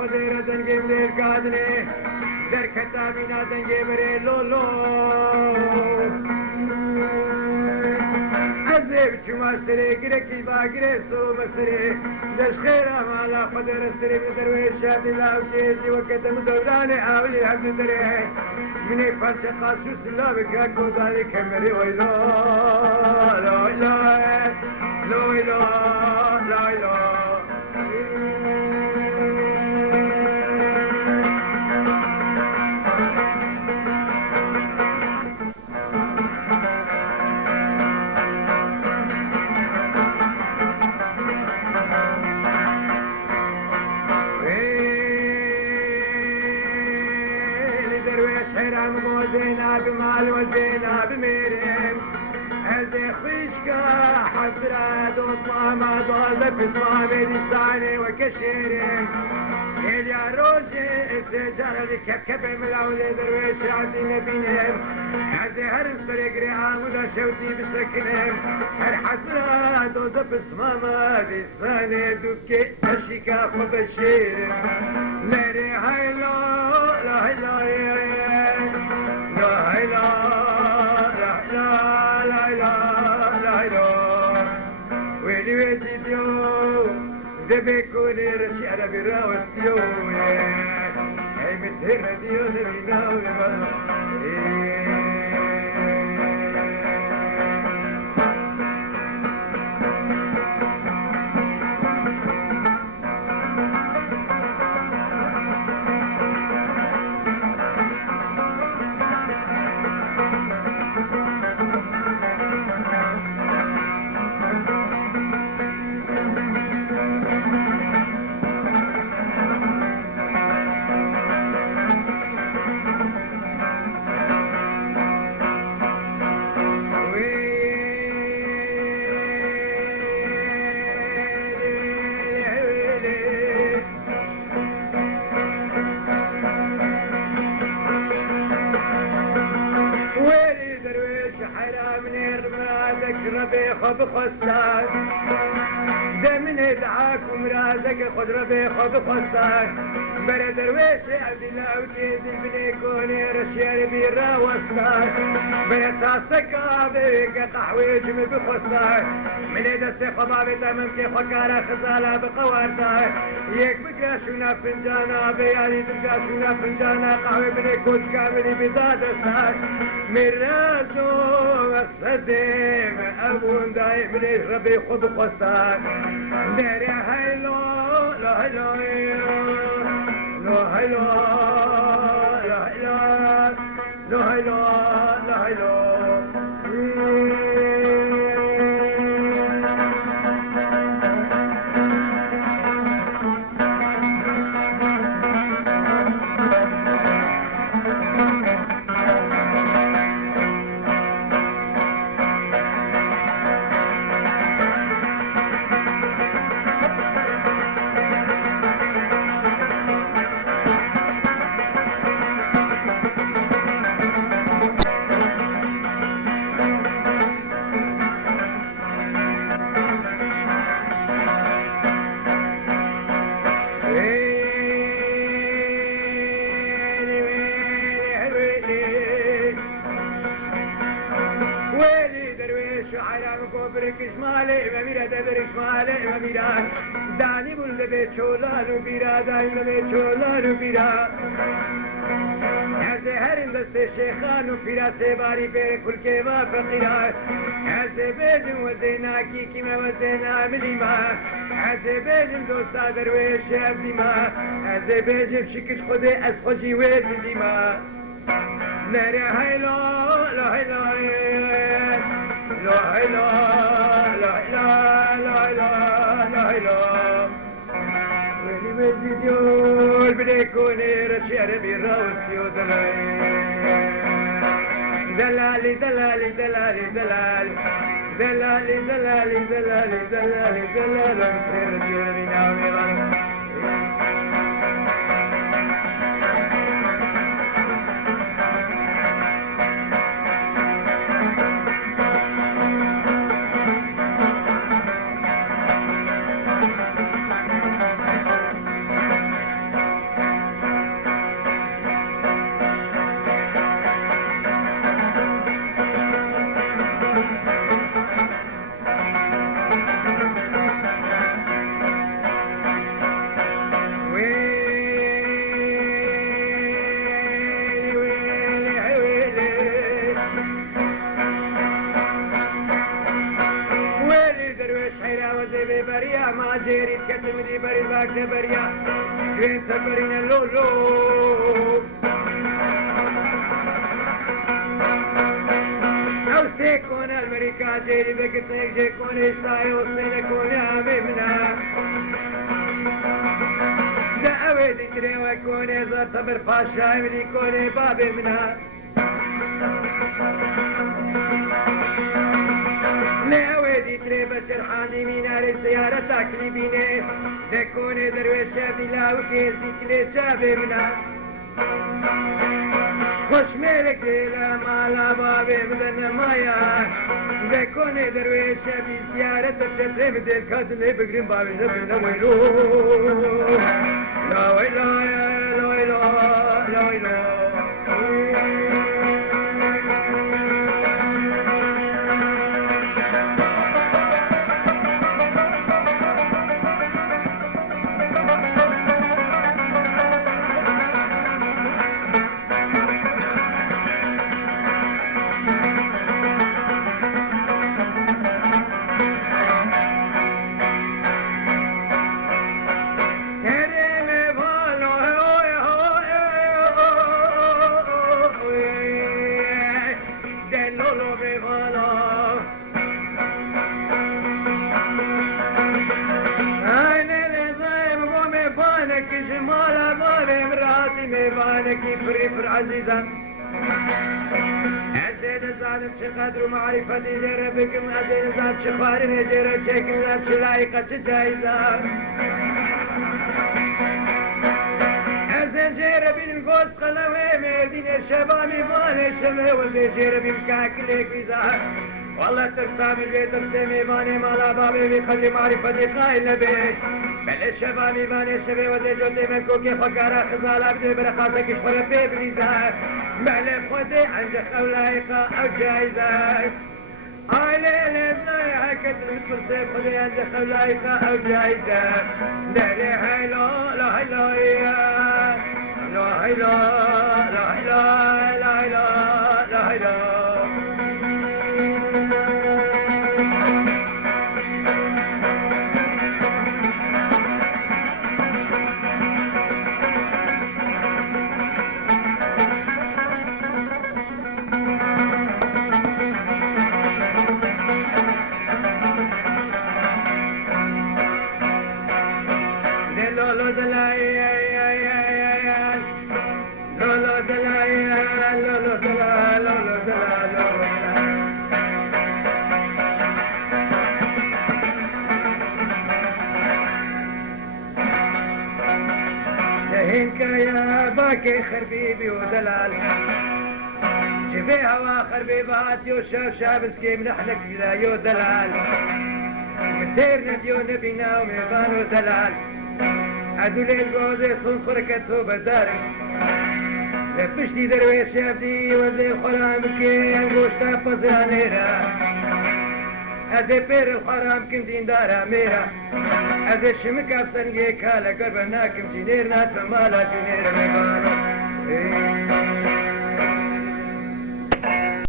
خود را دنگی بلیر کادنه در کتابینا دنگی بره لولو عزیب چما سره گرکی با گرسو مسره دش خیر امالا خود رسره بدروی شادی لاوکیزی وکتم دوران اولی حمد دره منی فرش قاسو سلا بکا کوداری کمری ویلا لا اله لا اله لا اله زينب مال وزينب ميرين هذي خشكة حسرة وطامة ضالة في صامي لساني وكشيرين يا روجي السجارة اللي كبكب ملاولي درويش عدي نبينهم هذي هرم طريق رعام ولا شوتي بسكنهم هر حسرة دوزة بصمامة لساني دوكي أشيكا فبشير ليري هايلو لا هايلو بكوني رشي على براوة سيوي هاي متهرة ديوز بيناوي بخستان دمن دعاك ومرازك خد ربي خد خستان برا درويش عبد الله وجيز ابني كوني رشيان بيرا وستان برا تاسك عبيك قحوي جمي بخستان من دستي خبابي تمام كي خكارا خزالة بقوارتان يك بكاشونا فنجانا بيالي بكاشونا فنجانا قحوي بني كوش كاملي بدادستان مرازو الصديم أبون دايم ليش ربي خد خستان داري هايلو لا هايلو لا هايلو لا هايلو لا هايلو لا هايلو دانی بولده به چولانو بیرا دانی به چولانو بیرا از هر این دست شیخانو پیرا سباری به کل که ما فقیرا از بیجم و زیناکی کیم و زینا ملیما از بیجم دوستا درویش عبدیما از بیجم شکش خوده از خوشی وید دیما نره هیلو لا هیلو لا هیلو لا هیلو ويلي بزيديول بليكوني رشير بيراوسي دلالي دلالي دلالي دلالي دلالي دلالي دلالي دلالي دلالي دلالي دلالي جيري تكتمني بري باك بريا وين تبرين اللولو او سيكون الامريكا جيري بقتنك جيكون استاي وسينكون عامي منا دا اويدي تري وكوني زر صبر فاشا امري كوني بابي منا ناويدي تريبا شرحاني مينار السيارة تاكلي بيني دكوني دروي شابي لاوكي زيكلي شابي منا خوش ملك ديلا مالا بابي بدن مايا دكوني دروي شابي زيارة تشتري بدل كاتني بقرين بابي نبنا ويلو لا ويلا لا ويلا لا ويلا ميوانكي فريفر عزيزا أزيد الزانب شقدر ومعرفتي جير بكم أزيد الزانب شخوارني جير شكل لاب شلايقة جايزة أزيد جير بين القوس قلوي ميدين الشبابي ماني شمي وزيد جير بين كاكليك وزار والله ترسامي البيت ترسمي باني مالا بابي بيخلي معرفتي قايل نبي بل الشبابي باني شبي وزي جوتي من كوكي فقارا خزال ابدي برخاتك اشفر بي بليزا معلم خودي عنجخ او لايقة او جايزة هاي ليلة بناي هكت المتفرسي خودي عنجخ او لايقة او جايزة داري هاي لا لا هاي لا لا هاي لا لا هاي لا لا هاي لا لا هاي لا يا باكي خربيبي ودلال جبي هوا خربيبات يو شاف شابسكي منحلك لا يو دلال مدير نبيو نبينا وميبانو دلال عدو ليل قوزي صنصركتو بداري لفشتي درويش شابدي وزي خرامكي انقوش تافز رانيرا ازي بير الحرام كم دين دارا ميرا ازي شمك افسن جيكالا قربناكم جنير نات فمالا جنير ميبانو